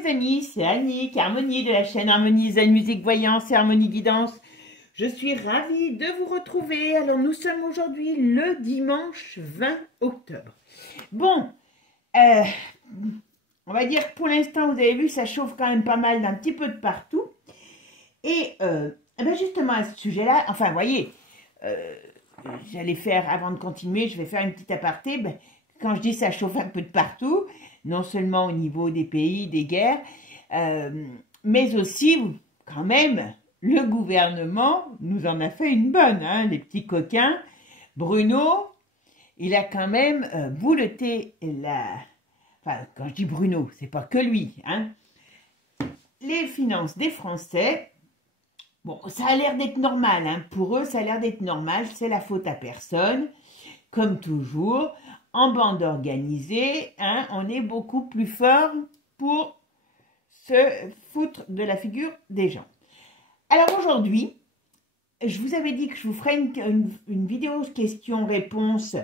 les amis, c'est Annick, Harmonie de la chaîne Harmonie Zen Musique Voyance et Harmonie Guidance. Je suis ravie de vous retrouver. Alors nous sommes aujourd'hui le dimanche 20 octobre. Bon, on va dire que pour l'instant, vous avez vu, ça chauffe quand même pas mal d'un petit peu de partout. Et ben justement à ce sujet-là, enfin vous voyez, j'allais faire, avant de continuer, je vais faire une petite aparté. Ben, quand je dis ça chauffe un peu de partout, non seulement au niveau des pays, des guerres, mais aussi, quand même, le gouvernement nous en a fait une bonne, hein, les petits coquins. Bruno, il a quand même bouleté la... Enfin, quand je dis Bruno, c'est pas que lui, hein. Les finances des Français, bon, ça a l'air d'être normal, hein. Pour eux, ça a l'air d'être normal, c'est la faute à personne, comme toujours. En bande organisée, hein, on est beaucoup plus fort pour se foutre de la figure des gens. Alors aujourd'hui, je vous avais dit que je vous ferais une vidéo questions-réponses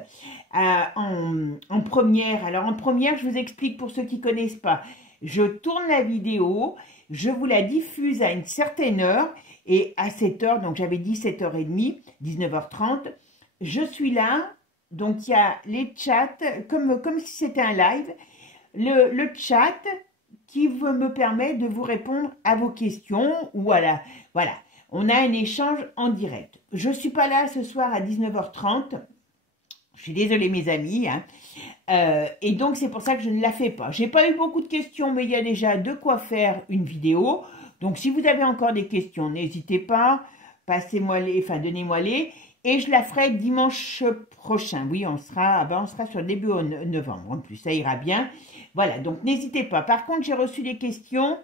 en première. Alors en première, je vous explique pour ceux qui ne connaissent pas. Je tourne la vidéo, je vous la diffuse à une certaine heure et à cette heure, donc j'avais dit 7h30, 19h30, je suis là. Donc, il y a les chats, comme si c'était un live, le chat qui me permet de vous répondre à vos questions. Ou voilà, on a un échange en direct. Je ne suis pas là ce soir à 19h30. Je suis désolée, mes amis. Hein. Et donc, c'est pour ça que je ne la fais pas. Je n'ai pas eu beaucoup de questions, mais il y a déjà de quoi faire une vidéo. Donc, si vous avez encore des questions, n'hésitez pas. Donnez-moi les. Et je la ferai dimanche prochain. Oui, on sera sur le début novembre. En plus, ça ira bien. Voilà, donc n'hésitez pas. Par contre, j'ai reçu des questions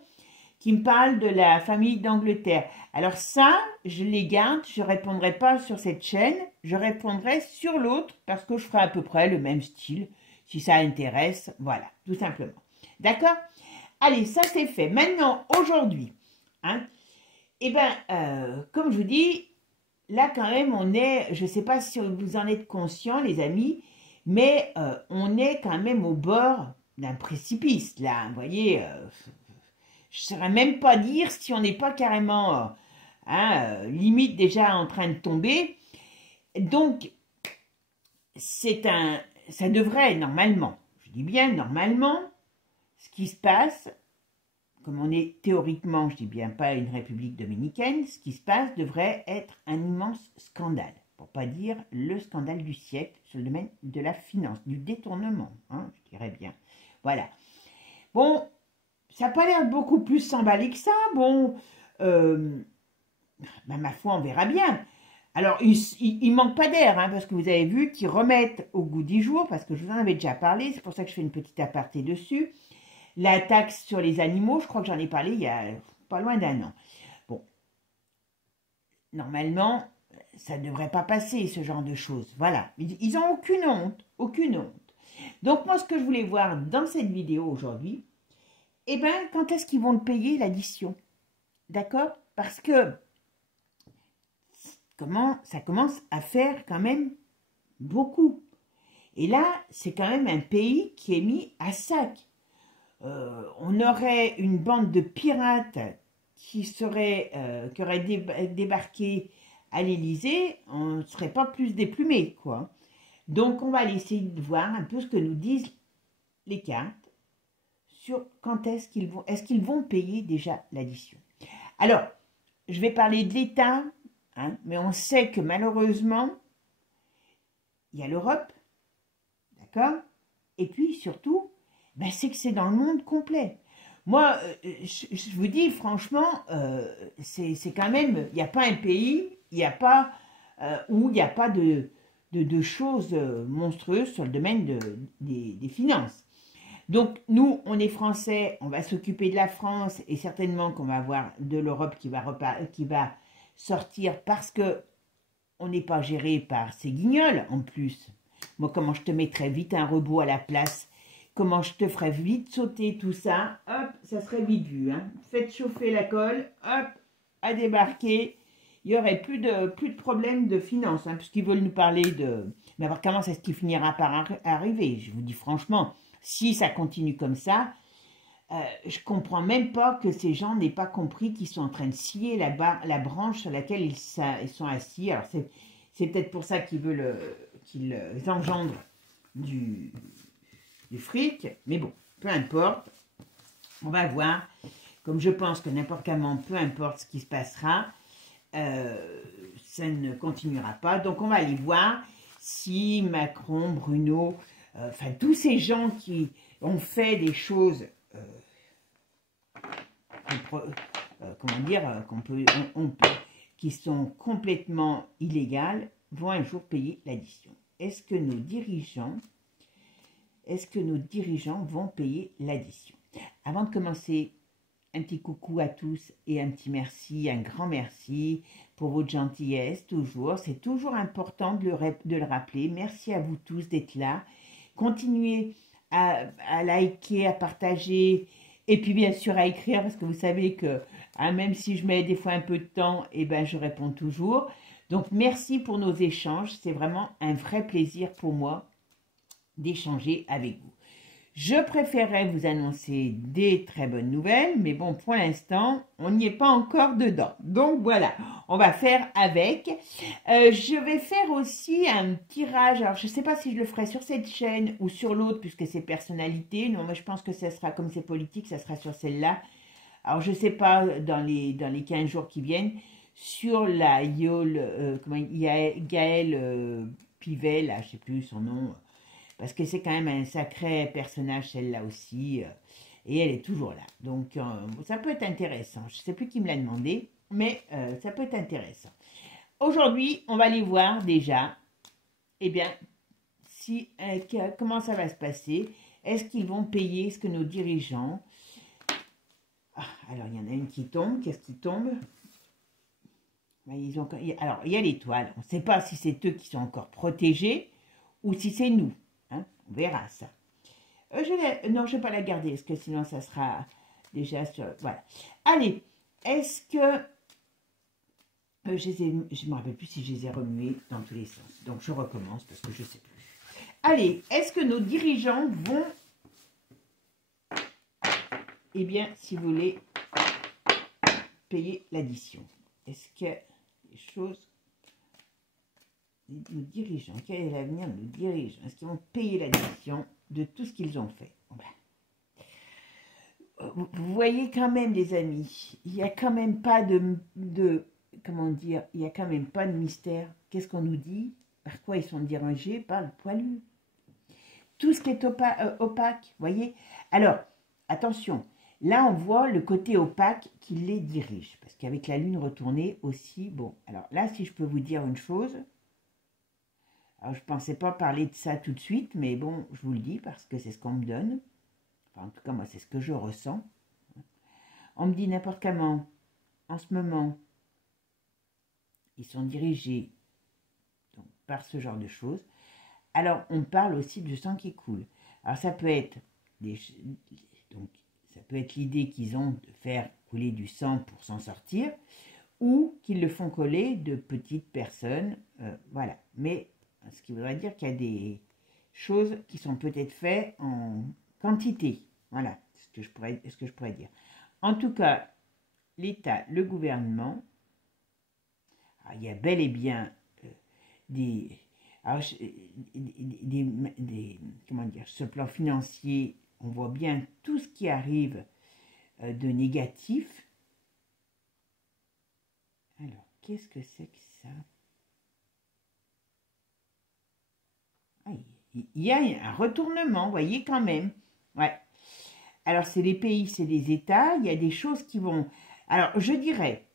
qui me parlent de la famille d'Angleterre. Alors ça, je les garde. Je ne répondrai pas sur cette chaîne. Je répondrai sur l'autre parce que je ferai à peu près le même style. Si ça intéresse, voilà, tout simplement. D'accord? Allez, ça c'est fait. Maintenant, aujourd'hui, hein, comme je vous dis, là, quand même, on est, je ne sais pas si vous en êtes conscients, les amis, mais on est quand même au bord d'un précipice, là. Vous voyez, je ne saurais même pas dire si on n'est pas carrément, limite déjà en train de tomber. Donc, ça devrait, normalement, je dis bien normalement, ce qui se passe, comme on est théoriquement, je dis bien pas une république dominicaine, ce qui se passe devrait être un immense scandale, pour pas dire le scandale du siècle sur le domaine de la finance, du détournement, hein, je dirais bien. Voilà. Bon, ça n'a pas l'air beaucoup plus s'emballer que ça. Bon, ma foi, on verra bien. Alors, il manque pas d'air, hein, parce que vous avez vu qu'ils remettent au goût du jour, parce que je vous en avais déjà parlé, c'est pour ça que je fais une petite aparté dessus. La taxe sur les animaux, je crois que j'en ai parlé il y a pas loin d'un an. Bon, normalement, ça ne devrait pas passer, ce genre de choses. Voilà, ils n'ont aucune honte, aucune honte. Donc, moi, ce que je voulais voir dans cette vidéo aujourd'hui, quand est-ce qu'ils vont le payer, l'addition? D'accord? Parce que ça commence à faire quand même beaucoup. Et là, c'est quand même un pays qui est mis à sac. On aurait une bande de pirates qui aurait débarqué à l'Élysée, on ne serait pas plus déplumé, quoi. Donc, on va aller essayer de voir un peu ce que nous disent les cartes sur quand est-ce qu'ils vont payer déjà l'addition. Alors, je vais parler de l'État, hein, mais on sait que malheureusement, il y a l'Europe, d'accord? Et puis, surtout, c'est que c'est dans le monde complet. Moi, je vous dis, franchement, c'est quand même, il n'y a pas un pays, où il n'y a pas de choses monstrueuses sur le domaine des finances. Donc, nous, on est Français, on va s'occuper de la France et certainement qu'on va avoir de l'Europe qui va sortir parce que on n'est pas géré par ces guignols, en plus. Moi, comment je te mettrais vite un robot à la place? Comment je te ferais vite sauter tout ça? Hop, ça serait vite vu. Hein. Faites chauffer la colle, hop, à débarquer. Il n'y aurait plus de problème de finances, hein, puisqu'ils veulent nous parler de... Mais alors, comment est-ce qu'il finira par arriver? Je vous dis franchement, si ça continue comme ça, je comprends même pas que ces gens n'aient pas compris qu'ils sont en train de scier la branche sur laquelle ils sont assis. Alors c'est peut-être pour ça qu'ils veulent qu'ils engendrent du fric, mais bon, peu importe, on va voir. Comme je pense que n'importe comment, peu importe ce qui se passera, ça ne continuera pas. Donc on va aller voir si Macron, Bruno, enfin tous ces gens qui ont fait des choses, comment dire, qui sont complètement illégales, vont un jour payer l'addition. Est-ce que nos dirigeants vont payer l'addition? Avant de commencer, un petit coucou à tous et un petit merci, un grand merci pour votre gentillesse, toujours. C'est toujours important de le rappeler. Merci à vous tous d'être là. Continuez à liker, à partager et puis bien sûr à écrire parce que vous savez que même si je mets des fois un peu de temps, eh ben, je réponds toujours. Donc merci pour nos échanges. C'est vraiment un vrai plaisir pour moi d'échanger avec vous. Je préférerais vous annoncer des très bonnes nouvelles, mais bon, pour l'instant, on n'y est pas encore dedans. Donc voilà, on va faire avec. Je vais faire aussi un tirage, alors je ne sais pas si je le ferai sur cette chaîne ou sur l'autre, puisque c'est personnalité. Non, mais je pense que ça sera, comme c'est politique, ça sera sur celle-là. Alors je ne sais pas, dans les 15 jours qui viennent, sur la Gaëlle Pivet, là, je ne sais plus son nom, parce que c'est quand même un sacré personnage, celle-là aussi, et elle est toujours là. Donc, ça peut être intéressant. Je ne sais plus qui me l'a demandé, mais ça peut être intéressant. Aujourd'hui, on va aller voir déjà, eh bien, comment ça va se passer. Est-ce qu'ils vont payer ce que nos dirigeants... alors, il y en a une qui tombe. Qu'est-ce qui tombe? Alors, il y a l'étoile. On ne sait pas si c'est eux qui sont encore protégés ou si c'est nous. On verra ça. Non, je ne vais pas la garder, parce que sinon ça sera déjà sur... Voilà. Allez, est-ce que... je ne me rappelle plus si je les ai remués dans tous les sens. Donc je recommence, parce que je ne sais plus. Allez, est-ce que nos dirigeants vont... Eh bien, si vous voulez, payer l'addition. Est-ce que les choses... Nos dirigeants, quel est l'avenir de nos dirigeants? Est-ce qu'ils vont payer l'addition de tout ce qu'ils ont fait? Vous voyez quand même, les amis, il n'y a quand même pas comment dire, il n'y a quand même pas de mystère. Qu'est-ce qu'on nous dit? Par quoi ils sont dirigés? Par le poilu. Tout ce qui est opaque, vous voyez? Alors, attention, là on voit le côté opaque qui les dirige, parce qu'avec la lune retournée aussi, bon, alors là, si je peux vous dire une chose... Alors, je ne pensais pas parler de ça tout de suite, mais bon, je vous le dis parce que c'est ce qu'on me donne. Enfin, en tout cas, moi, c'est ce que je ressens. On me dit n'importe comment, en ce moment, ils sont dirigés donc, par ce genre de choses. Alors, on parle aussi du sang qui coule. Alors, ça peut être l'idée qu'ils ont de faire couler du sang pour s'en sortir, ou qu'ils le font coller de petites personnes, voilà. Mais ce qui voudrait dire qu'il y a des choses qui sont peut-être faites en quantité. Voilà ce que je pourrais dire. En tout cas, l'État, le gouvernement, il y a bel et bien comment dire, sur le plan financier, on voit bien tout ce qui arrive de négatif. Alors, qu'est-ce que c'est que ça? Il y a un retournement, vous voyez, quand même. Ouais. Alors, c'est les pays, c'est les États. Il y a des choses qui vont... Alors, je dirais,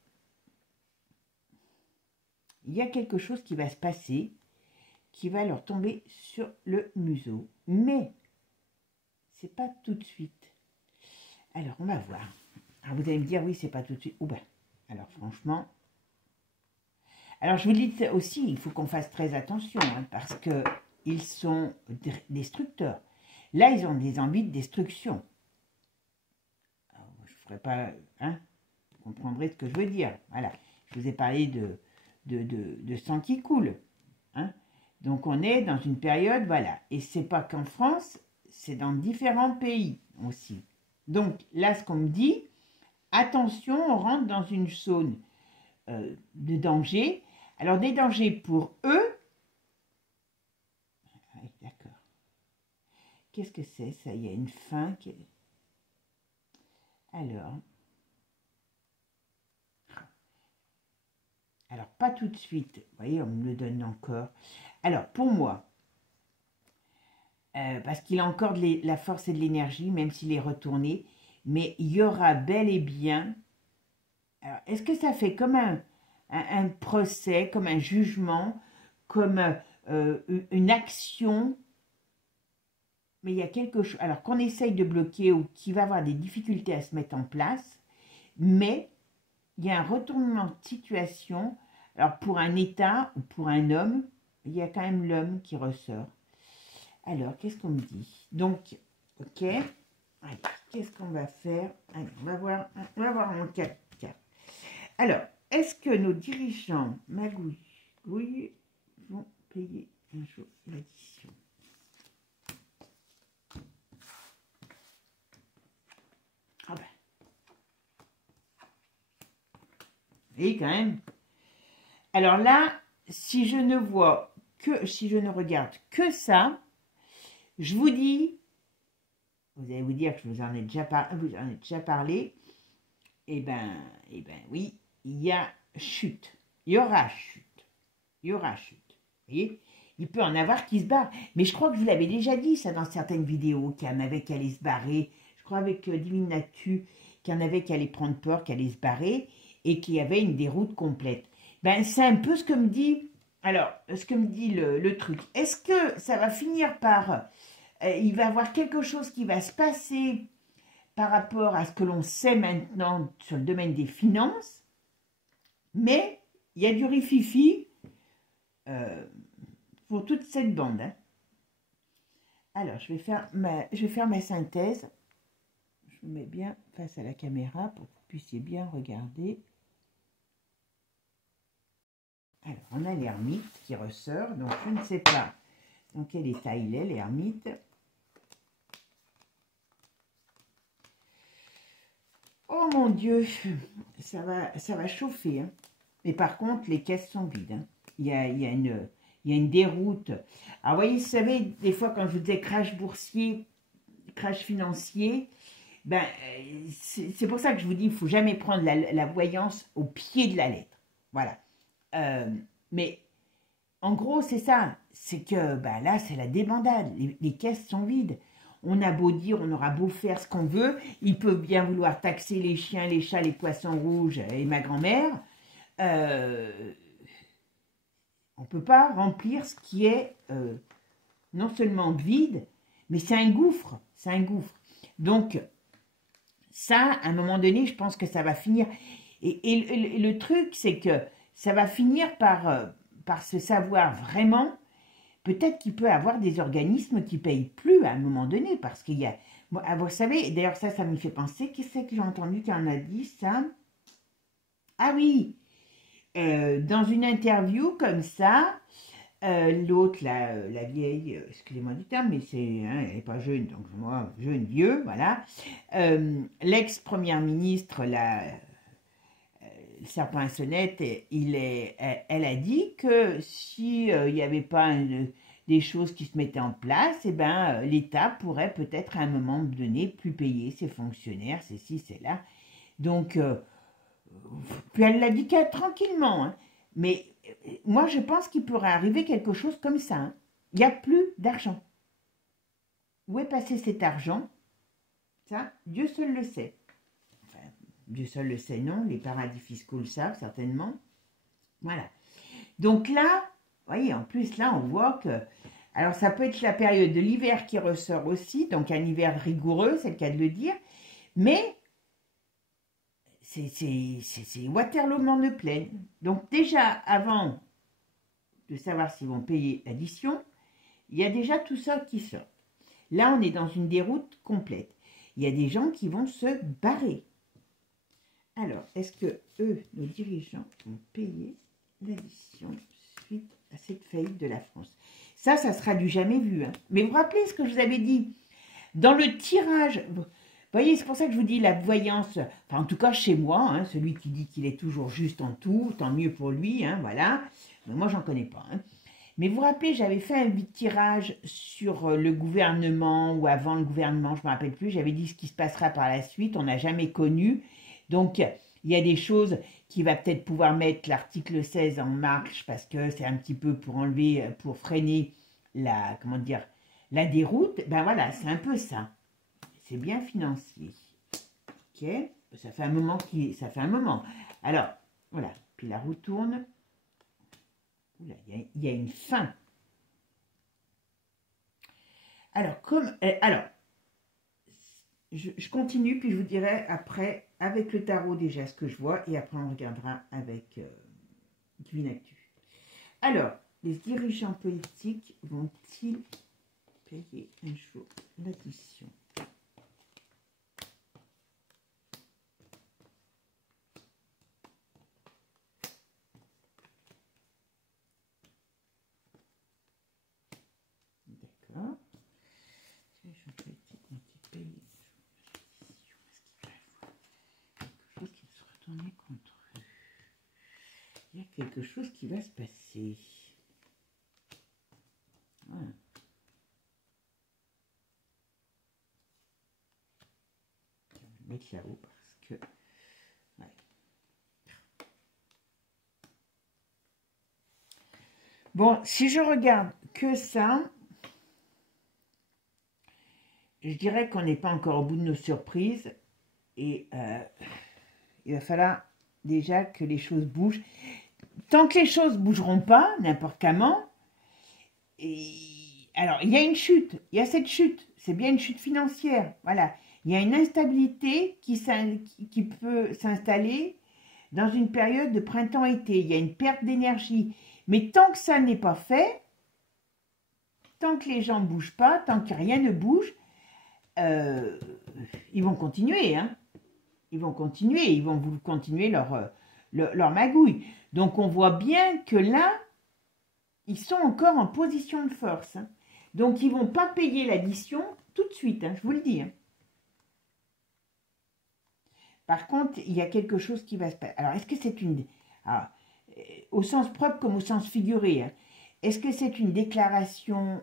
il y a quelque chose qui va se passer, qui va leur tomber sur le museau. Mais, c'est pas tout de suite. Alors, on va voir. Alors, vous allez me dire, oui, c'est pas tout de suite. Ou ben, alors, franchement... Alors, je vous dis aussi, il faut qu'on fasse très attention, parce que ils sont destructeurs. Là, ils ont des envies de destruction. Alors, je ne ferai pas... vous comprendrez ce que je veux dire. Voilà. Je vous ai parlé de sang qui coule. Donc, on est dans une période... Voilà. Et ce n'est pas qu'en France, c'est dans différents pays aussi. Donc là, ce qu'on me dit, attention, on rentre dans une zone de danger. Alors, des dangers pour eux. Ouais, d'accord. Qu'est-ce que c'est ça? Il y a une fin. Alors, pas tout de suite. Vous voyez, on me le donne encore. Alors, pour moi, parce qu'il a encore la force et de l'énergie, même s'il est retourné, mais il y aura bel et bien... Alors, est-ce que ça fait comme un procès, comme un jugement, comme une action? Mais il y a quelque chose... Alors, qu'on essaye de bloquer ou qui va avoir des difficultés à se mettre en place, mais il y a un retournement de situation. Alors, pour un État ou pour un homme, il y a quand même l'homme qui ressort. Alors, qu'est-ce qu'on me dit? Donc, ok. Allez, qu'est-ce qu'on va faire? Allez, on va voir mon 4 cartes. Alors, est-ce que nos dirigeants magouilles vont payer un jour l'addition? Ah ben. Et quand même. Alors là, si je ne regarde que ça, je vous dis, vous allez vous dire que je vous en ai déjà parlé, eh ben oui, il y a chute, il y aura chute, vous voyez, il peut en avoir qui se barrent, mais je crois que je vous l'avais déjà dit ça dans certaines vidéos, qu'il y en avait qui allaient se barrer, je crois avec Divine Natu, qu'il y en avait qui allaient prendre peur, qui allaient se barrer, et qu'il y avait une déroute complète. Ben c'est un peu ce que me dit, alors, ce que me dit le truc, est-ce que ça va finir par... il va y avoir quelque chose qui va se passer par rapport à ce que l'on sait maintenant sur le domaine des finances, mais il y a du rififi pour toute cette bande. Hein. Alors, je vais faire ma synthèse. Je vous mets bien face à la caméra pour que vous puissiez bien regarder. Alors, on a l'ermite qui ressort, donc je ne sais pas dans quel état il est, l'ermite. Oh mon Dieu, ça va chauffer. Hein. Mais par contre, les caisses sont vides. Hein. Il y a une déroute. Alors, vous voyez, vous savez, des fois, quand je vous disais crash boursier, crash financier, ben, c'est pour ça que je vous dis, il ne faut jamais prendre la voyance au pied de la lettre. Voilà. Mais, en gros, c'est ça. C'est que, ben, là, c'est la débandade. Les caisses sont vides. On a beau dire, on aura beau faire ce qu'on veut, il peut bien vouloir taxer les chiens, les chats, les poissons rouges et ma grand-mère. On ne peut pas remplir ce qui est non seulement vide, mais c'est un gouffre. C'est un gouffre. Donc, ça, à un moment donné, je pense que ça va finir. Et le truc, c'est que ça va finir par se savoir vraiment. Peut-être qu'il peut y avoir des organismes qui ne payent plus à un moment donné, parce qu'il y a... Vous savez, d'ailleurs ça me fait penser, qu'est-ce que j'ai entendu qu'on a dit ça? Ah oui, dans une interview comme ça, l'autre, la vieille, excusez-moi du terme, mais c'est, hein, elle n'est pas jeune, donc moi, jeune, vieux, voilà, l'ex-première ministre, le serpent à sonnette, elle a dit que si il n'y avait pas des choses qui se mettaient en place, eh ben, l'État pourrait peut-être à un moment donné plus payer ses fonctionnaires, c'est ci, c'est là. Donc, puis elle l'a dit tranquillement, hein. Mais moi je pense qu'il pourrait arriver quelque chose comme ça. Hein. Il n'y a plus d'argent. Où est passé cet argent? Ça, Dieu seul le sait. Dieu seul le sait, non, les paradis fiscaux le savent certainement. Voilà. Donc là, vous voyez, en plus là, on voit que... Alors ça peut être la période de l'hiver qui ressort aussi, donc un hiver rigoureux, c'est le cas de le dire, mais c'est Waterloo de plaine. Donc déjà, avant de savoir s'ils vont payer l'addition, il y a déjà tout ça qui sort. Là, on est dans une déroute complète. Il y a des gens qui vont se barrer. Alors, est-ce que eux, nos dirigeants, vont payer l'addition suite à cette faillite de la France? Ça sera du jamais vu. Hein. Mais vous vous rappelez ce que je vous avais dit? Dans le tirage, voyez, c'est pour ça que je vous dis la voyance, enfin en tout cas chez moi, hein, celui qui dit qu'il est toujours juste en tout, tant mieux pour lui, hein, voilà. Mais moi, j'en connais pas. Hein. Mais vous vous rappelez, j'avais fait un tirage sur le gouvernement ou avant le gouvernement, je ne me rappelle plus, j'avais dit ce qui se passera par la suite, on n'a jamais connu. Donc, il y a des choses qui va peut-être pouvoir mettre l'article 16 en marche parce que c'est un petit peu pour enlever, pour freiner la, comment dire, la déroute. Ben voilà, c'est un peu ça. C'est bien financier. Ok, ça fait un moment ça fait un moment. Alors, voilà, puis la roue tourne. Oula, il y a une fin. Alors, je continue, puis je vous dirai après, avec le tarot déjà, ce que je vois, et après on regardera avec Divine Actu. Alors, les dirigeants politiques vont-ils payer un jour l'addition? D'accord. Les dirigeants politiques vont-ils payer un jour l'addition? Est-ce qu'il va y avoir quelque chose qui va se retourner contre eux? Il y a quelque chose qui va se passer. Voilà. Je vais le mettre là-haut parce que... Ouais. Bon, si je regarde que ça, je dirais qu'on n'est pas encore au bout de nos surprises et il va falloir déjà que les choses bougent. Tant que les choses ne bougeront pas, n'importe comment, alors il y a une chute, il y a cette chute, c'est bien une chute financière, voilà. Il y a une instabilité qui peut s'installer dans une période de printemps-été, il y a une perte d'énergie. Mais tant que ça n'est pas fait, tant que les gens ne bougent pas, tant que rien ne bouge, ils vont continuer, hein. Ils vont continuer leur magouille. Donc on voit bien que là, ils sont encore en position de force. Hein. Donc ils ne vont pas payer l'addition tout de suite, hein, je vous le dis. Hein. Par contre, il y a quelque chose qui va se passer. Alors, est-ce que c'est une... Alors, au sens propre comme au sens figuré, hein, est-ce que c'est une déclaration,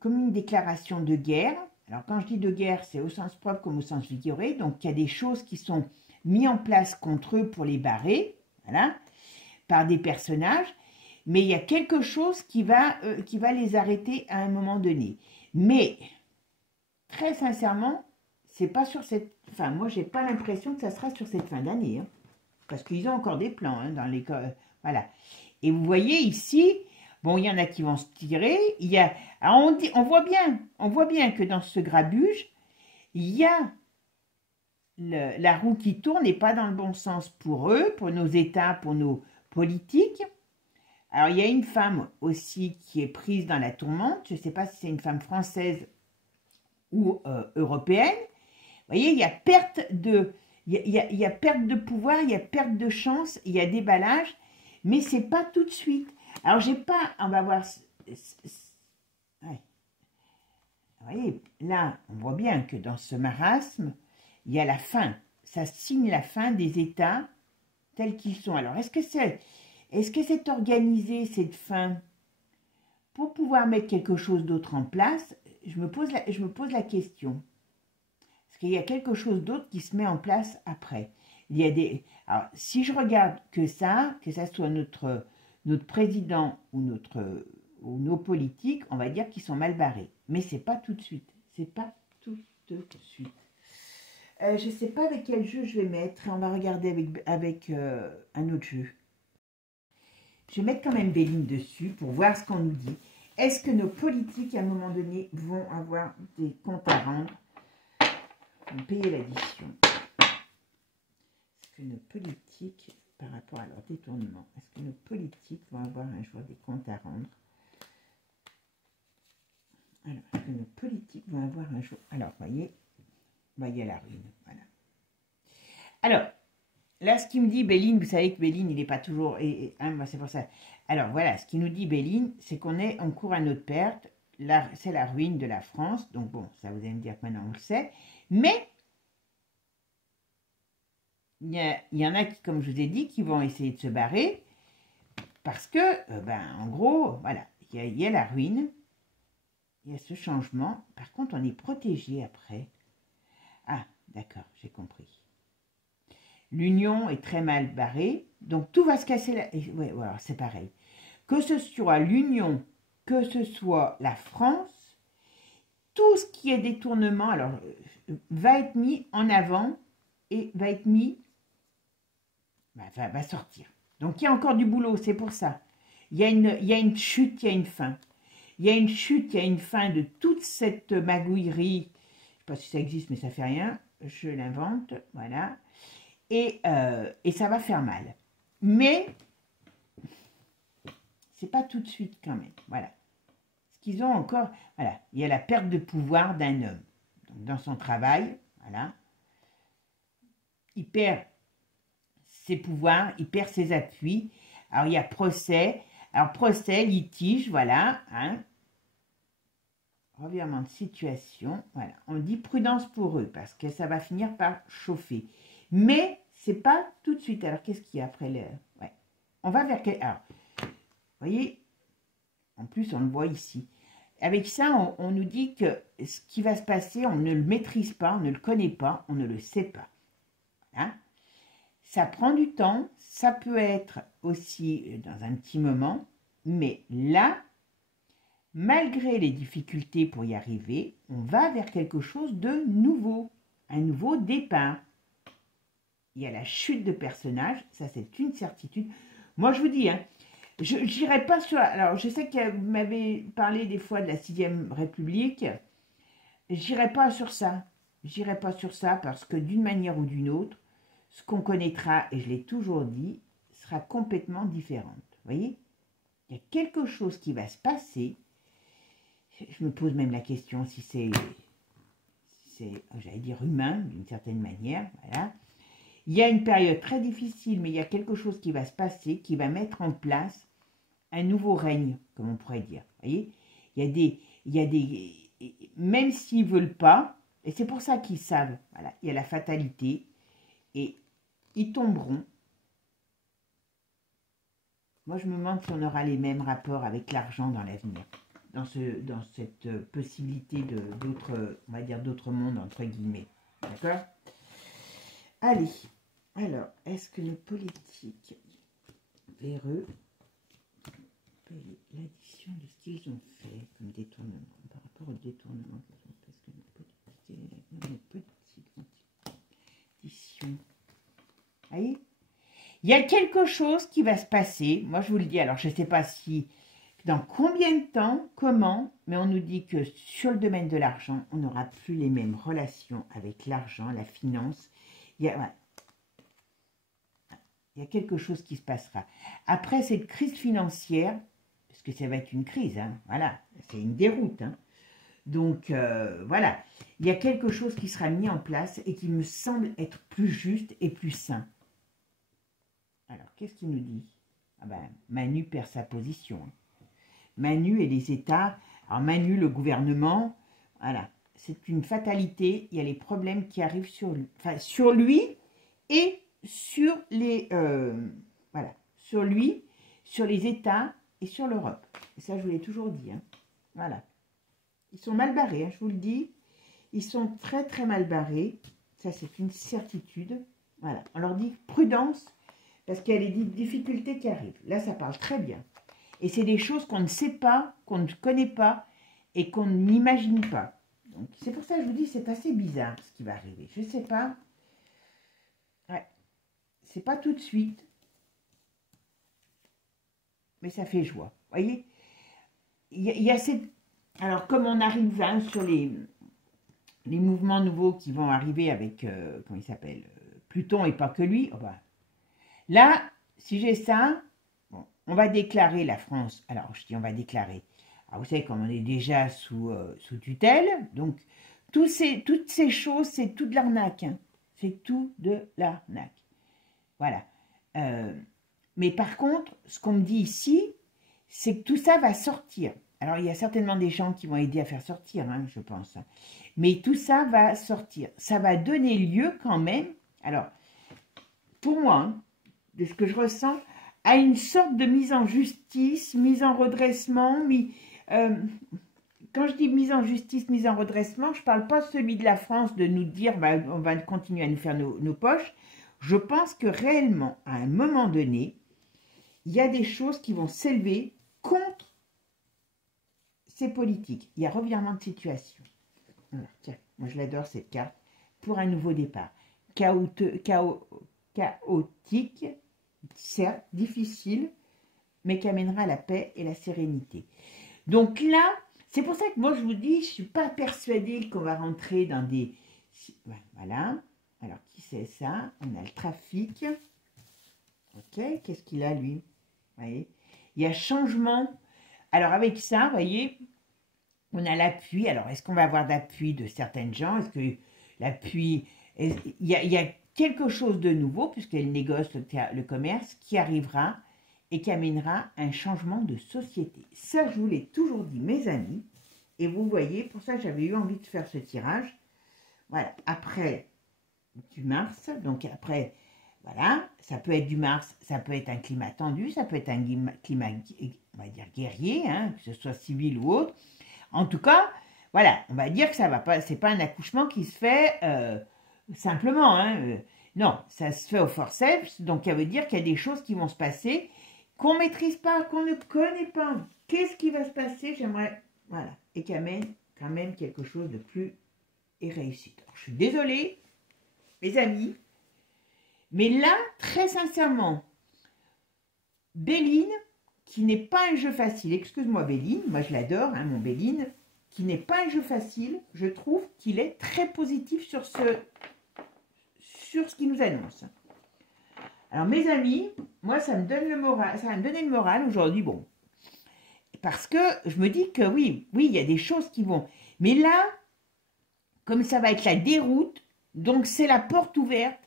comme une déclaration de guerre? Alors, quand je dis de guerre, c'est au sens propre comme au sens figuré. Donc, il y a des choses qui sont mises en place contre eux pour les barrer, voilà, par des personnages. Mais il y a quelque chose qui va les arrêter à un moment donné. Mais, très sincèrement, c'est pas sur cette... Enfin, moi, j'ai pas l'impression que ça sera sur cette fin d'année. Hein, parce qu'ils ont encore des plans hein, dans l'école. Voilà. Et vous voyez ici, bon, il y en a qui vont se tirer. Il y a... Alors on voit bien que dans ce grabuge, il y a la roue qui tourne et pas dans le bon sens pour eux, pour nos États, pour nos politiques. Alors, il y a une femme aussi qui est prise dans la tourmente. Je ne sais pas si c'est une femme française ou européenne. Vous voyez, il y a perte de... Il y a perte de pouvoir, il y a perte de chance, il y a déballage, mais c'est pas tout de suite. Alors, j'ai pas... On va voir... Ouais. Vous voyez, là, on voit bien que dans ce marasme, il y a la fin. Ça signe la fin des États tels qu'ils sont. Alors, est-ce que c'est organisé, cette fin, pour pouvoir mettre quelque chose d'autre en place? Je me pose la question. Parce qu'il y a quelque chose d'autre qui se met en place après. Il y a des... Alors, si je regarde que ça soit notre président ou nos politiques, on va dire qu'ils sont mal barrés. Mais c'est pas tout de suite. C'est pas tout de suite. Je ne sais pas avec quel jeu je vais mettre. On va regarder avec un autre jeu. Je vais mettre quand même Béline dessus pour voir ce qu'on nous dit. Est-ce que nos politiques, à un moment donné, vont avoir des comptes à rendre? Vont payer l'addition? Est-ce que nos politiques, par rapport à leur détournement, est-ce que nos politiques vont avoir un jour des comptes à rendre? Alors, est-ce que nos politiques vont avoir un jour... Alors, voyez, il y a la ruine, voilà. Alors, là, ce qui me dit Béline, vous savez que Béline, il n'est pas toujours... hein, c'est pour ça. Alors, voilà, ce qui nous dit Béline, c'est on court à notre perte. C'est la ruine de la France. Donc, bon, ça vous allez me dire que maintenant, on le sait. Mais, il y en a qui, comme je vous ai dit, qui vont essayer de se barrer parce que, en gros, voilà, il y a la ruine, il y a ce changement. Par contre, on est protégé après. Ah, d'accord, j'ai compris. L'union est très mal barrée, donc tout va se casser. Ouais, voilà, c'est pareil. Que ce soit l'union, que ce soit la France, tout ce qui est détournement, alors, va être mis en avant et va être mis, va sortir. Donc il y a encore du boulot, c'est pour ça. Il y a une chute, il y a une fin. Il y a une chute, il y a une fin de toute cette magouillerie. Je ne sais pas si ça existe, mais ça ne fait rien. Je l'invente, voilà. Et ça va faire mal. Mais, c'est pas tout de suite quand même, voilà. Ce qu'ils ont encore, voilà, il y a la perte de pouvoir d'un homme. Donc, dans son travail, voilà. Il perd ses pouvoirs, il perd ses appuis. Alors, il y a procès. Alors, procès, litige, voilà, hein. Revirement de situation, voilà. On dit prudence pour eux, parce que ça va finir par chauffer. Mais, c'est pas tout de suite. Alors, qu'est-ce qu'il y a après le... Ouais. On va vers... Alors, vous voyez, en plus, on le voit ici. Avec ça, on nous dit que ce qui va se passer, on ne le maîtrise pas, on ne le connaît pas, on ne le sait pas. Voilà. Ça prend du temps, ça peut être aussi dans un petit moment, mais là, malgré les difficultés pour y arriver, on va vers quelque chose de nouveau, un nouveau départ. Il y a la chute de personnages, ça c'est une certitude. Moi je vous dis, hein, je n'irai pas sur... Alors je sais que vous m'avez parlé des fois de la 6e République, j'irai pas sur ça. J'irai pas sur ça parce que d'une manière ou d'une autre, ce qu'on connaîtra, et je l'ai toujours dit, sera complètement différente. Vous voyez? Il y a quelque chose qui va se passer. Je me pose même la question si c'est, j'allais dire, humain, d'une certaine manière. Voilà. Il y a une période très difficile, mais il y a quelque chose qui va se passer, qui va mettre en place un nouveau règne, comme on pourrait dire. Vous voyez, il y a des, même s'ils ne veulent pas, et c'est pour ça qu'ils savent, voilà, il y a la fatalité, et ils tomberont. Moi, je me demande si on aura les mêmes rapports avec l'argent dans l'avenir, dans cette possibilité d'autres, on va dire, d'autres mondes, entre guillemets. D'accord? Allez, alors, est-ce que nos politiques véreux l'addition de ce qu'ils ont fait comme détournement par rapport au détournement parce que nos politiques addition. Vous voyez, il y a quelque chose qui va se passer, moi je vous le dis, alors je ne sais pas si, dans combien de temps, comment, mais on nous dit que sur le domaine de l'argent, on n'aura plus les mêmes relations avec l'argent, la finance, il y a quelque chose qui se passera. Après cette crise financière, parce que ça va être une crise, hein, voilà, c'est une déroute. Hein. Donc, voilà, il y a quelque chose qui sera mis en place et qui me semble être plus juste et plus sain. Alors, qu'est-ce qu'il nous dit? Ah ben, Manu perd sa position. Manu et les États, alors Manu, le gouvernement, voilà, c'est une fatalité, il y a les problèmes qui arrivent sur lui, enfin, sur lui et sur les, voilà, sur lui, sur les États et sur l'Europe. Et ça, je vous l'ai toujours dit. Hein. Voilà. Ils sont mal barrés, hein, je vous le dis. Ils sont très, très mal barrés. Ça, c'est une certitude. Voilà. On leur dit prudence parce qu'il y a des difficultés qui arrivent. Là, ça parle très bien. Et c'est des choses qu'on ne sait pas, qu'on ne connaît pas et qu'on n'imagine pas. Donc, c'est pour ça que je vous dis, c'est assez bizarre ce qui va arriver. Je ne sais pas. Ouais. C'est pas tout de suite. Mais ça fait joie. Vous voyez, il y a cette... Alors, comme on arrive hein, sur les mouvements nouveaux qui vont arriver avec, comment il s'appelle, Pluton et pas que lui, oh ben, là, si j'ai ça, bon, on va déclarer la France. Alors, je dis on va déclarer. Alors, vous savez, comme on est déjà sous tutelle, donc, toutes ces choses, c'est tout de l'arnaque. Hein. C'est tout de l'arnaque. Voilà. Mais par contre, ce qu'on me dit ici, c'est que tout ça va sortir. Alors, il y a certainement des gens qui vont aider à faire sortir, hein, je pense. Mais tout ça va sortir. Ça va donner lieu quand même. Alors, pour moi, hein, de ce que je ressens, à une sorte de mise en justice, mise en redressement. Quand je dis mise en justice, mise en redressement, je ne parle pas celui de la France de nous dire bah, on va continuer à nous faire nos poches. Je pense que réellement, à un moment donné, il y a des choses qui vont s'élever contre ces politiques. Il y a revirement de situation. Alors, tiens, moi je l'adore cette carte. Pour un nouveau départ. Chaotique, certes, difficile, mais qui amènera la paix et la sérénité. Donc là, c'est pour ça que moi je vous dis, je ne suis pas persuadée qu'on va rentrer dans des... Voilà. Alors, qui c'est ça? On a le trafic. Ok, qu'est-ce qu'il a lui? Vous voyez, il y a changement. Alors avec ça, vous voyez, on a l'appui. Alors, est-ce qu'on va avoir d'appui de certaines gens? Est-ce que l'appui... Il y a quelque chose de nouveau, puisqu'elle négocie le commerce, qui arrivera et qui amènera un changement de société. Ça, je vous l'ai toujours dit, mes amis. Et vous voyez, pour ça, j'avais eu envie de faire ce tirage. Voilà, après du Mars, donc après... Voilà, ça peut être du Mars, ça peut être un climat tendu, ça peut être un climat, on va dire, guerrier, hein, que ce soit civil ou autre. En tout cas, voilà, on va dire que ça va pas, c'est pas un accouchement qui se fait simplement, hein, non, ça se fait au forceps, donc ça veut dire qu'il y a des choses qui vont se passer qu'on ne maîtrise pas, qu'on ne connaît pas. Qu'est-ce qui va se passer? J'aimerais, voilà, et qui amène quand même quelque chose de plus et réussite. Alors, je suis désolée, mes amis. Mais là, très sincèrement, Béline, qui n'est pas un jeu facile, excuse-moi Béline, moi je l'adore, hein, mon Béline, qui n'est pas un jeu facile, je trouve qu'il est très positif sur ce qu'il nous annonce. Alors mes amis, moi ça me donne le moral, ça va me donner le moral aujourd'hui, bon, parce que je me dis que oui, il y a des choses qui vont, mais là, comme ça va être la déroute, donc c'est la porte ouverte.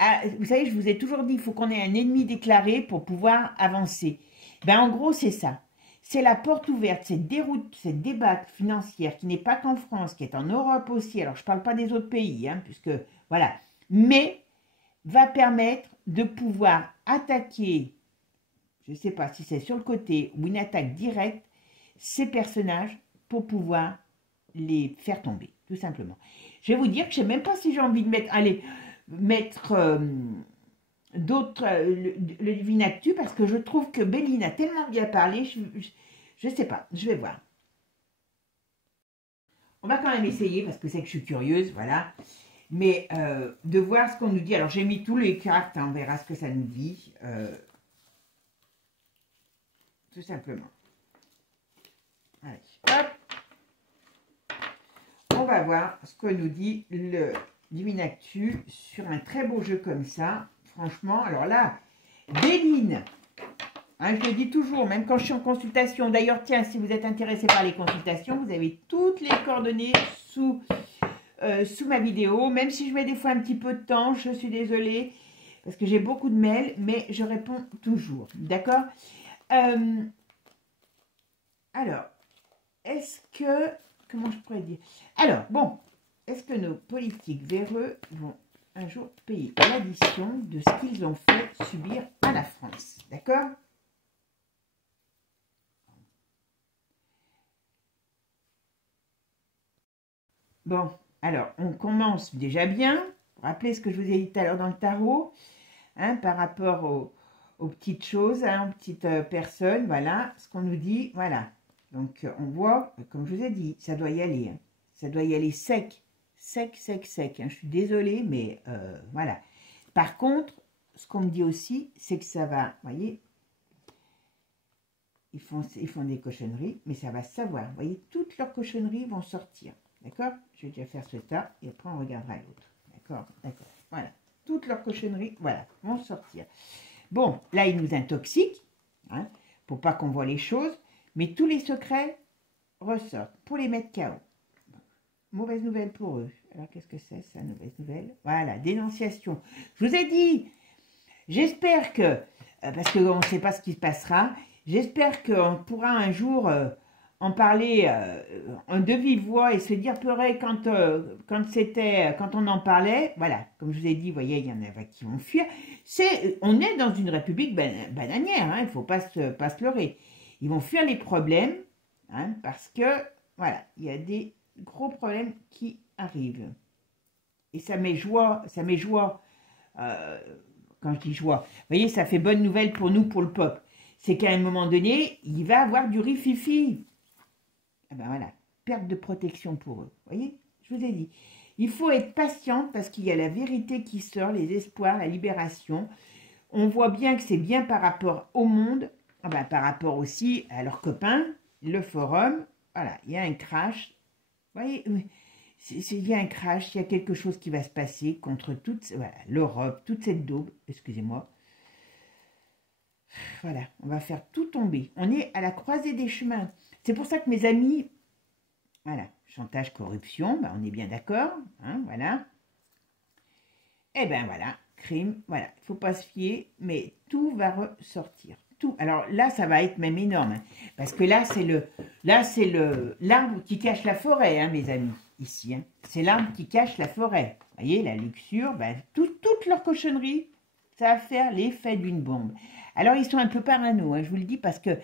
Ah, vous savez, je vous ai toujours dit, il faut qu'on ait un ennemi déclaré pour pouvoir avancer. Ben, en gros, c'est ça. C'est la porte ouverte, cette déroute, cette débâcle financière qui n'est pas qu'en France, qui est en Europe aussi. Alors, je ne parle pas des autres pays, hein, puisque, voilà. Mais va permettre de pouvoir attaquer, je ne sais pas si c'est sur le côté ou une attaque directe, ces personnages pour pouvoir les faire tomber, tout simplement. Je vais vous dire que je ne sais même pas si j'ai envie de mettre... Allez, d'autres le Divinactu parce que je trouve que Béline a tellement bien parlé, je sais pas, je vais voir. On va quand même essayer parce que c'est que je suis curieuse, voilà, mais de voir ce qu'on nous dit. Alors j'ai mis tous les cartes, hein, on verra ce que ça nous dit, tout simplement. Allez, hop, on va voir ce que nous dit le Divinactu sur un très beau jeu comme ça. Franchement, alors là, Béline, hein, je le dis toujours, même quand je suis en consultation. D'ailleurs, tiens, si vous êtes intéressé par les consultations, vous avez toutes les coordonnées sous ma vidéo. Même si je mets des fois un petit peu de temps, je suis désolée, parce que j'ai beaucoup de mails, mais je réponds toujours. D'accord? Alors, est-ce que... Comment je pourrais dire? Alors, bon... Est-ce que nos politiques véreux vont un jour payer l'addition de ce qu'ils ont fait subir à la France? D'accord? Bon, alors, on commence déjà bien. Rappelez ce que je vous ai dit tout à l'heure dans le tarot, hein, par rapport aux petites choses, hein, aux petites personnes, voilà, ce qu'on nous dit, voilà. Donc, on voit, comme je vous ai dit, ça doit y aller, hein, ça doit y aller sec. Sec, sec, sec. Hein. Je suis désolée, mais voilà. Par contre, ce qu'on me dit aussi, c'est que ça va, vous voyez, ils font des cochonneries, mais ça va savoir. Vous voyez, toutes leurs cochonneries vont sortir. D'accord? Je vais déjà faire ce tas et après on regardera l'autre. D'accord? D'accord. Voilà. Toutes leurs cochonneries, voilà, vont sortir. Bon, là, ils nous intoxiquent, hein, pour pas qu'on voit les choses, mais tous les secrets ressortent pour les mettre KO. Mauvaise nouvelle pour eux. Alors, qu'est-ce que c'est, ça, mauvaise nouvelle? Voilà, dénonciation. Je vous ai dit, j'espère que, parce qu'on ne sait pas ce qui se passera, j'espère qu'on pourra un jour en parler de vive voix et se dire purée quand on en parlait, voilà, comme je vous ai dit, vous voyez, il y en a qui vont fuir. On est dans une république bananière, hein, il ne faut pas se leurrer. Ils vont fuir les problèmes, hein, parce que, voilà, il y a des gros problèmes qui arrivent. Et ça met joie, quand je dis joie, vous voyez, ça fait bonne nouvelle pour nous, pour le peuple. C'est qu'à un moment donné, il va avoir du rififi. Ah ben voilà, perte de protection pour eux. Vous voyez, je vous ai dit. Il faut être patient parce qu'il y a la vérité qui sort, les espoirs, la libération. On voit bien que c'est bien par rapport au monde, ah ben, par rapport aussi à leurs copains, le forum. Voilà, il y a un crash. Vous voyez, il y a un crash, il y a quelque chose qui va se passer contre toute voilà, l'Europe, toute cette daube, excusez-moi. Voilà, on va faire tout tomber. On est à la croisée des chemins. C'est pour ça que mes amis, voilà, chantage, corruption, ben on est bien d'accord, hein, voilà. Eh ben voilà, crime, voilà, il ne faut pas se fier, mais tout va ressortir. Tout. Alors là, ça va être même énorme, hein, parce que là, c'est l'arbre qui cache la forêt, hein, mes amis, ici. Hein. C'est l'arbre qui cache la forêt. Vous voyez, la luxure, ben, toute leur cochonnerie, ça va faire l'effet d'une bombe. Alors, ils sont un peu parano, hein, je vous le dis, parce que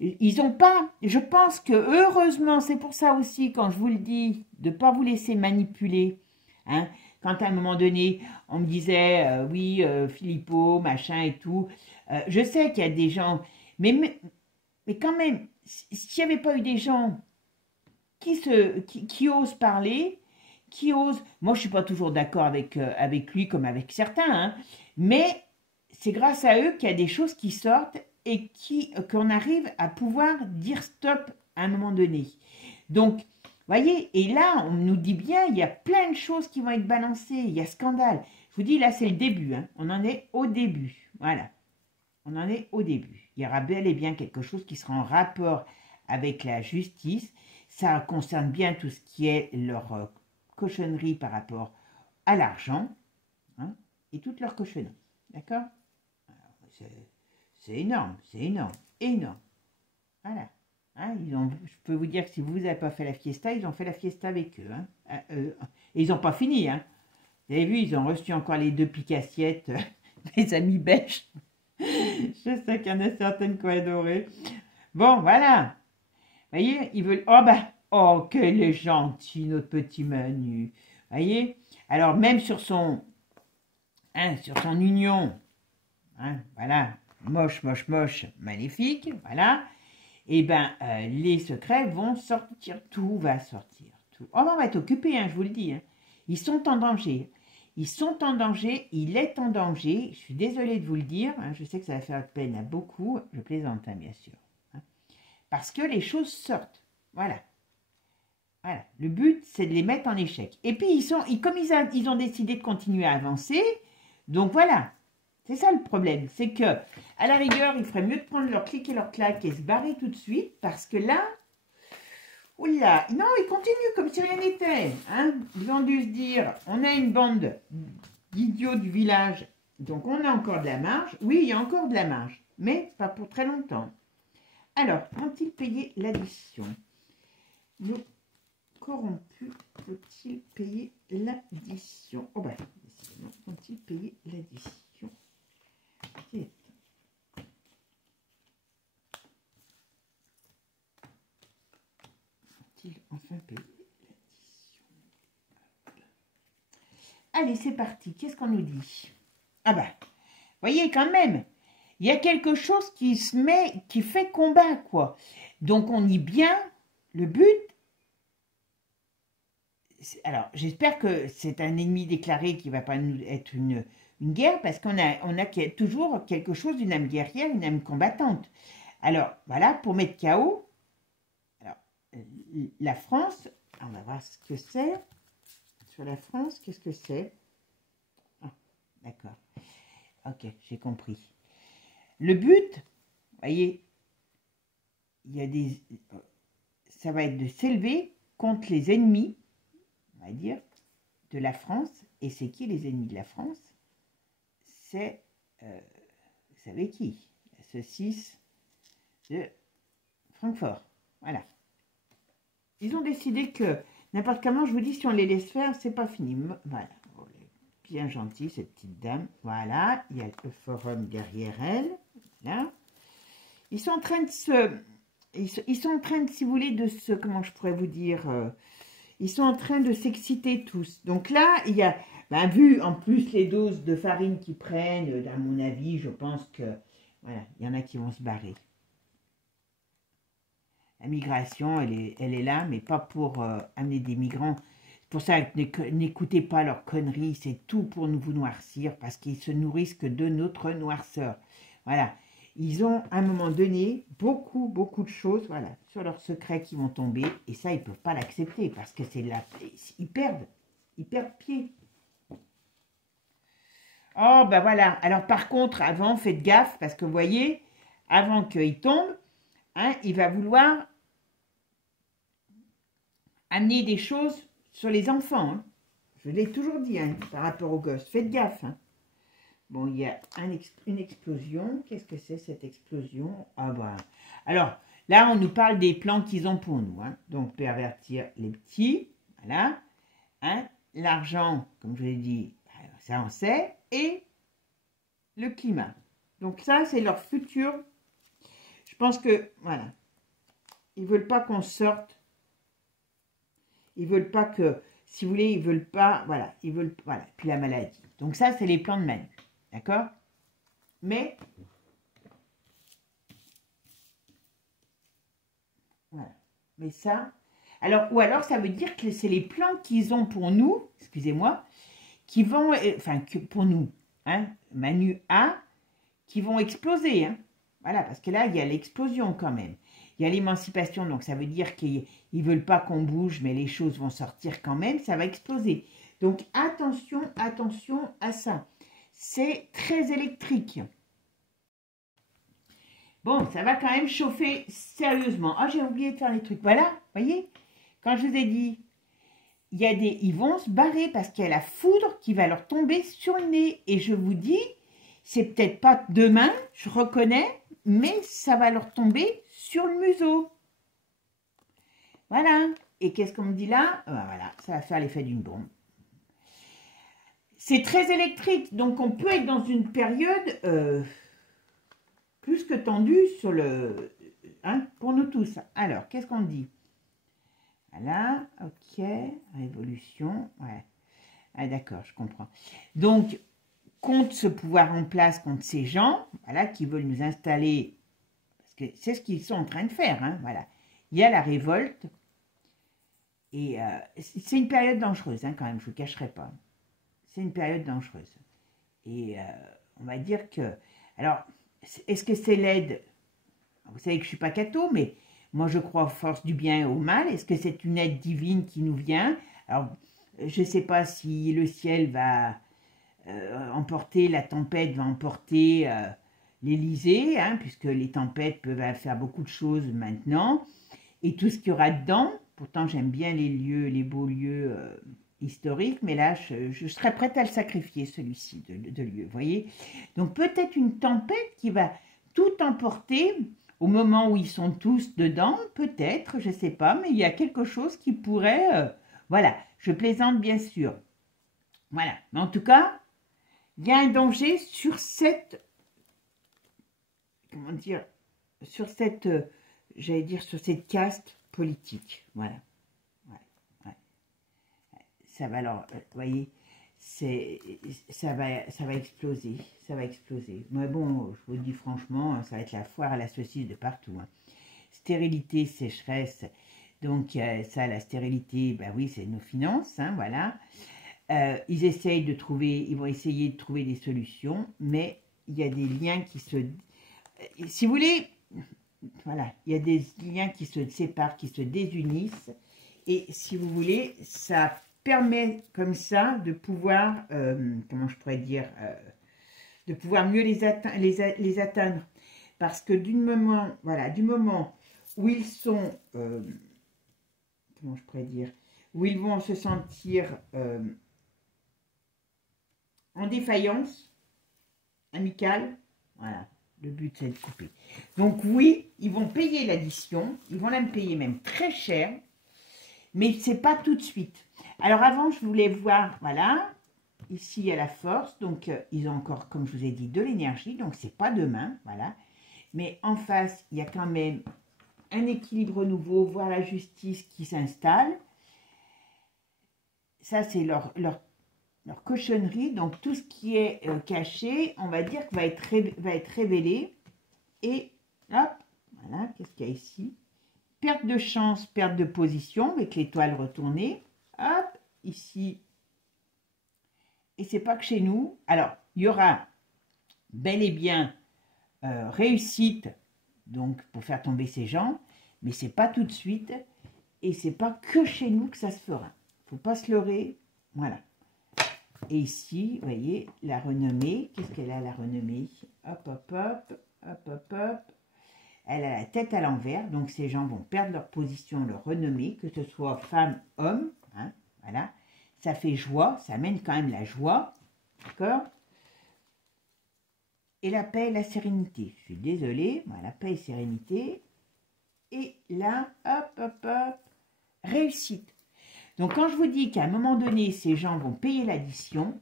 ils n'ont pas, je pense que heureusement, c'est pour ça aussi, quand je vous le dis, de ne pas vous laisser manipuler. Hein, quand à un moment donné, on me disait, oui, Philippot, machin et tout, je sais qu'il y a des gens, mais quand même, s'il n'y avait pas eu des gens qui osent parler, qui osent, moi je ne suis pas toujours d'accord avec lui comme avec certains, hein, mais c'est grâce à eux qu'il y a des choses qui sortent et qu'on arrive à pouvoir dire stop à un moment donné. Donc, voyez, et là, on nous dit bien, il y a plein de choses qui vont être balancées, il y a scandale. Je vous dis, là, c'est le début, hein. On en est au début, voilà. On en est au début. Il y aura bel et bien quelque chose qui sera en rapport avec la justice. Ça concerne bien tout ce qui est leur cochonnerie par rapport à l'argent, hein, et toute leur cochonnerie, d'accord? C'est énorme, énorme. Voilà. Hein, je peux vous dire que si vous n'avez pas fait la fiesta, ils ont fait la fiesta avec eux. Hein. Et ils n'ont pas fini. Hein. Vous avez vu, ils ont reçu encore les 2 piques-assiettes des amis belges. Je sais qu'il y en a certaines qui ont adoré. Bon, voilà. Vous voyez, ils veulent... Oh, bah, oh, quel est gentil, notre petit Manu. Vous voyez? Alors, même sur son union, hein, voilà, moche, magnifique, voilà. Et bien, les secrets vont sortir, tout va sortir. Tout. Oh, on va être occupé, hein, je vous le dis. Hein. Ils sont en danger. Il est en danger. Je suis désolée de vous le dire. Hein, je sais que ça va faire peine à beaucoup. Je plaisante, hein, bien sûr. Hein, parce que les choses sortent. Voilà. Voilà. Le but, c'est de les mettre en échec. Et puis, comme ils ont décidé de continuer à avancer, donc voilà. C'est ça le problème, c'est que, à la rigueur, il ferait mieux de prendre leur clic et leur claque et se barrer tout de suite, parce que là, oula, non, ils continuent comme si rien n'était. Hein. Ils ont dû se dire, on a une bande d'idiots du village, donc on a encore de la marge. Oui, il y a encore de la marge, mais pas pour très longtemps. Alors, ont-ils payé l'addition? Nos corrompus, faut-il payer l'addition? Oh ben, décidément, ont-ils payé l'addition? Ont-ils enfin payé l'addition? Allez, c'est parti. Qu'est-ce qu'on nous dit? Ah bah, voyez quand même, il y a quelque chose qui fait combat, quoi. Donc on y bien, le but. Alors, j'espère que c'est un ennemi déclaré qui ne va pas être une guerre, parce qu'on a toujours quelque chose d'une âme guerrière, une âme combattante. Alors, voilà, pour mettre KO, alors, la France, on va voir ce que c'est. Sur la France, qu'est-ce que c'est? Ah, d'accord. Ok, j'ai compris. Le but, vous voyez, ça va être de s'élever contre les ennemis, on va dire, de la France. Et c'est qui les ennemis de la France? C'est, vous savez qui? La saucisse de Francfort. Voilà. Ils ont décidé que n'importe comment, je vous dis, si on les laisse faire, c'est pas fini. Voilà. Bien gentille, cette petite dame. Voilà. Il y a le forum derrière elle. Là. Ils sont en train de se... Ils sont en train de, si vous voulez, de se... Comment je pourrais vous dire ils sont en train de s'exciter tous. Donc là, il y a... Ben, vu en plus les doses de farine qu'ils prennent, à mon avis, je pense que... Voilà, il y en a qui vont se barrer. La migration, elle est là, mais pas pour amener des migrants. C'est pour ça que n'écoutez pas leurs conneries, c'est tout pour nous vous noircir, parce qu'ils se nourrissent que de notre noirceur. Voilà. Ils ont, à un moment donné, beaucoup de choses, voilà, sur leurs secrets qui vont tomber, et ça, ils ne peuvent pas l'accepter, parce que c'est là, ils perdent pied. Oh, ben voilà. Alors, par contre, avant, faites gaffe, parce que, vous voyez, avant qu'il tombe, hein, il va vouloir amener des choses sur les enfants. Hein. Je l'ai toujours dit, hein, par rapport aux gosses. Faites gaffe. Hein. Bon, il y a une explosion. Qu'est-ce que c'est, cette explosion? Ah, ben. Alors, là, on nous parle des plans qu'ils ont pour nous. Hein. Donc, pervertir les petits. Voilà. Hein. L'argent, comme je l'ai dit, ça on sait. Et le climat. Donc, ça, c'est leur futur. Je pense que, voilà. Ils ne veulent pas qu'on sorte. Ils ne veulent pas que, si vous voulez, ils ne veulent pas, voilà, ils veulent, voilà, puis la maladie. Donc ça, c'est les plans de Manu, d'accord? Mais, voilà, mais ça, alors, ou alors ça veut dire que c'est les plans qu'ils ont pour nous, excusez-moi, qui vont, enfin, que pour nous, hein, Manu a, qui vont exploser, hein. Voilà, parce que là, il y a l'explosion quand même. Il y a l'émancipation, donc ça veut dire qu'ils ne veulent pas qu'on bouge, mais les choses vont sortir quand même, ça va exploser. Donc attention, attention à ça. C'est très électrique. Bon, ça va quand même chauffer sérieusement. Ah, j'ai oublié de faire les trucs. Voilà, voyez, quand je vous ai dit, ils vont se barrer parce qu'il y a la foudre qui va leur tomber sur le nez. Et je vous dis, c'est peut-être pas demain, je reconnais, mais ça va leur tomber sur le museau. Voilà. Et qu'est-ce qu'on me dit là? Voilà, ça va faire l'effet d'une bombe. C'est très électrique, donc on peut être dans une période plus que tendue sur le, hein, pour nous tous. Alors, qu'est-ce qu'on dit? Voilà, ok, révolution, ouais. Ah d'accord, je comprends. Donc, contre ce pouvoir en place, contre ces gens, voilà, qui veulent nous installer, parce que c'est ce qu'ils sont en train de faire, hein, voilà. Il y a la révolte, et c'est une période dangereuse, hein, quand même, je ne vous cacherai pas. C'est une période dangereuse. Et on va dire que... Alors, est-ce que c'est l'aide? Vous savez que je ne suis pas catho, mais moi je crois aux forces du bien et au mal. Est-ce que c'est une aide divine qui nous vient? Alors, je ne sais pas si le ciel va emporter, la tempête va emporter l'Élysée, hein, puisque les tempêtes peuvent faire beaucoup de choses maintenant. Et tout ce qu'il y aura dedans, pourtant j'aime bien les lieux, les beaux lieux historiques, mais là je serais prête à le sacrifier, celui-ci de lieu, vous voyez. Donc peut-être une tempête qui va tout emporter au moment où ils sont tous dedans, peut-être, je ne sais pas, mais il y a quelque chose qui pourrait, voilà, je plaisante bien sûr. Voilà, mais en tout cas, il y a un danger sur cette, comment dire, sur cette... j'allais dire sur cette caste politique, voilà. Ouais. Ça va alors, vous voyez, ça va exploser, Mais bon, je vous dis franchement, ça va être la foire à la saucisse de partout. Hein. Stérilité, sécheresse, donc ça, la stérilité, ben oui, c'est nos finances, hein, voilà. Ils vont essayer de trouver des solutions, mais il y a des liens qui se, si vous voulez. Voilà, il y a des liens qui se séparent, qui se désunissent. Et si vous voulez, ça permet comme ça de pouvoir, comment je pourrais dire, de pouvoir mieux les atteindre. Parce que du moment où ils sont, comment je pourrais dire, où ils vont se sentir en défaillance amicale, voilà. Le but, c'est de couper. Donc oui, ils vont payer l'addition. Ils vont la payer même très cher. mais c'est pas tout de suite. Alors avant, je voulais voir, voilà, ici il y a la force, donc ils ont encore, comme je vous ai dit, de l'énergie, donc c'est pas demain, voilà. Mais en face, il y a quand même un équilibre nouveau, voire la justice qui s'installe. Ça, c'est leur cochonnerie. Donc, tout ce qui est caché, on va dire que va être révélé. Et, hop, voilà, qu'est-ce qu'il y a ici? Perte de chance, perte de position avec l'étoile retournée. Hop, ici. Et c'est pas que chez nous. Alors, il y aura bel et bien réussite, donc pour faire tomber ces gens, mais c'est pas tout de suite. Et c'est pas que chez nous que ça se fera. Faut pas se leurrer. Voilà. Et ici, vous voyez, la renommée. Qu'est-ce qu'elle a, la renommée? Hop, hop, hop, hop, hop, hop. Elle a la tête à l'envers. Donc, ces gens vont perdre leur position, leur renommée, que ce soit femme, homme. Hein, voilà. Ça fait joie. Ça amène quand même la joie. D'accord? Et la paix et la sérénité. Je suis désolée. Voilà, paix et sérénité. Et là, hop, hop, hop. Réussite. Donc, quand je vous dis qu'à un moment donné, ces gens vont payer l'addition,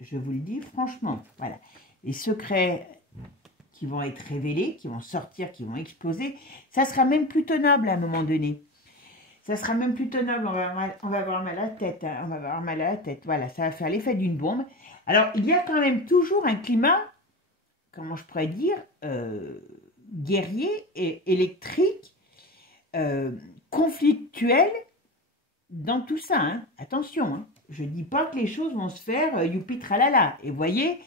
je vous le dis franchement, voilà. Les secrets qui vont être révélés, qui vont sortir, qui vont exploser, ça sera même plus tenable à un moment donné. Ça sera même plus tenable, on va avoir mal à la tête, hein, on va avoir mal à la tête. Voilà, ça va faire l'effet d'une bombe. Alors, il y a quand même toujours un climat, comment je pourrais dire, guerrier et électrique, conflictuel, dans tout ça, hein. Attention, hein. Je ne dis pas que les choses vont se faire youpi tralala. Et vous voyez,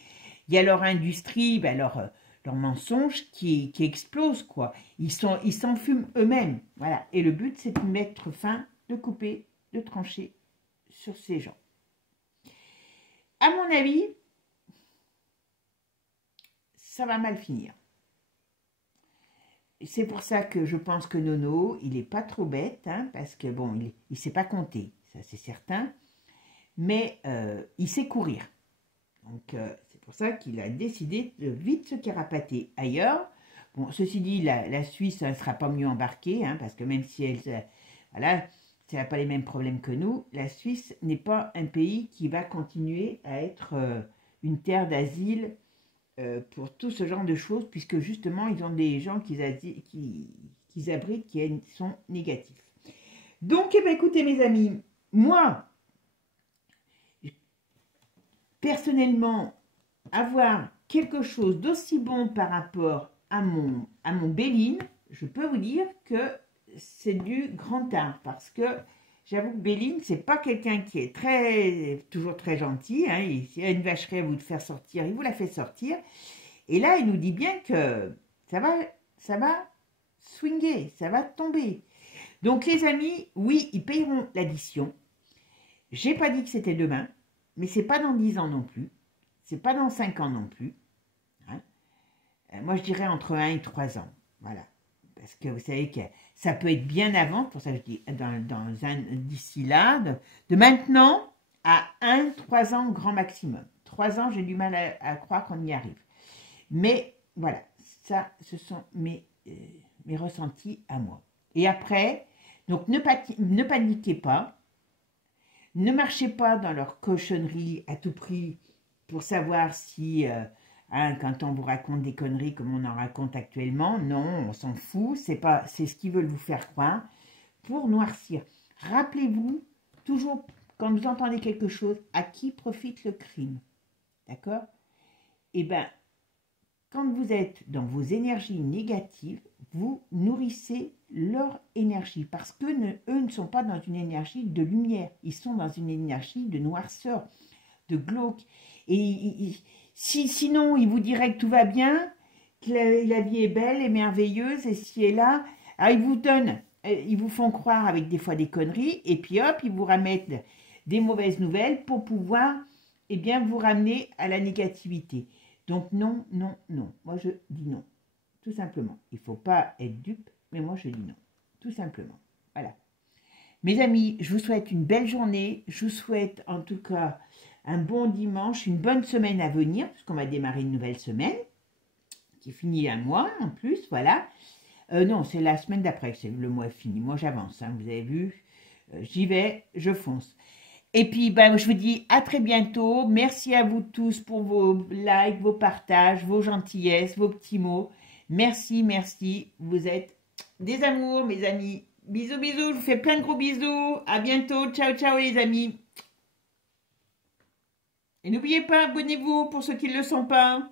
il y a leur industrie, ben leur mensonge qui explose, quoi. Ils s'enfument eux-mêmes, voilà. Et le but, c'est de mettre fin, de couper, de trancher sur ces gens. À mon avis, ça va mal finir. C'est pour ça que je pense que Nono, il n'est pas trop bête, hein, parce que bon, il ne sait pas compter, ça c'est certain, mais il sait courir. Donc c'est pour ça qu'il a décidé de vite se carapater ailleurs. Bon, ceci dit, la Suisse ne sera pas mieux embarquée, hein, parce que même si elle n'a pas les mêmes problèmes que nous, la Suisse n'est pas un pays qui va continuer à être une terre d'asile pour tout ce genre de choses, puisque justement, ils ont des gens qu'ils abritent qui sont négatifs. Donc, eh bien, écoutez, mes amis, moi, personnellement, avoir quelque chose d'aussi bon par rapport à mon Béline, je peux vous dire que c'est du grand art, parce que j'avoue que Béline, c'est pas quelqu'un qui est toujours très gentil, hein, s'il y a une vacherie à vous faire sortir, il vous la fait sortir. Et là, il nous dit bien que ça va swinguer, ça va tomber. Donc, les amis, oui, ils payeront l'addition. J'ai pas dit que c'était demain, mais c'est pas dans 10 ans non plus. C'est pas dans 5 ans non plus. Hein. Moi, je dirais entre 1 et 3 ans. Voilà. Parce que vous savez que ça peut être bien avant, pour ça que je dis d'ici là, de maintenant à 1-3 ans grand maximum. 3 ans, j'ai du mal à croire qu'on y arrive. Mais voilà, ça, ce sont mes ressentis à moi. Et après, donc ne paniquez pas, ne marchez pas dans leur cochonnerie à tout prix pour savoir si, quand on vous raconte des conneries comme on en raconte actuellement, non, on s'en fout, c'est ce qu'ils veulent vous faire croire pour noircir. Rappelez-vous, toujours, quand vous entendez quelque chose, à qui profite le crime, d'accord? Eh bien, quand vous êtes dans vos énergies négatives, vous nourrissez leur énergie parce que eux ne sont pas dans une énergie de lumière, ils sont dans une énergie de noirceur, de glauque. Et sinon, ils vous diraient que tout va bien, que la vie est belle et merveilleuse, et ci et là. Alors, ils vous font croire avec des fois des conneries, et puis hop, ils vous remettent des mauvaises nouvelles pour pouvoir, eh bien, vous ramener à la négativité. Donc non, non, non. Moi, je dis non. Tout simplement. Il ne faut pas être dupe, mais moi, je dis non. Tout simplement. Voilà. Mes amis, je vous souhaite une belle journée. Je vous souhaite en tout cas un bon dimanche, une bonne semaine à venir, puisqu'on va démarrer une nouvelle semaine, qui finit un mois en plus, voilà. Non, c'est la semaine d'après que le mois est fini. Moi, j'avance, hein, vous avez vu. j'y vais, je fonce. Et puis, ben, je vous dis à très bientôt. Merci à vous tous pour vos likes, vos partages, vos gentillesses, vos petits mots. Merci, merci. Vous êtes des amours, mes amis. Bisous, bisous. Je vous fais plein de gros bisous. À bientôt. Ciao, ciao, les amis. Et n'oubliez pas, abonnez-vous pour ceux qui ne le sont pas.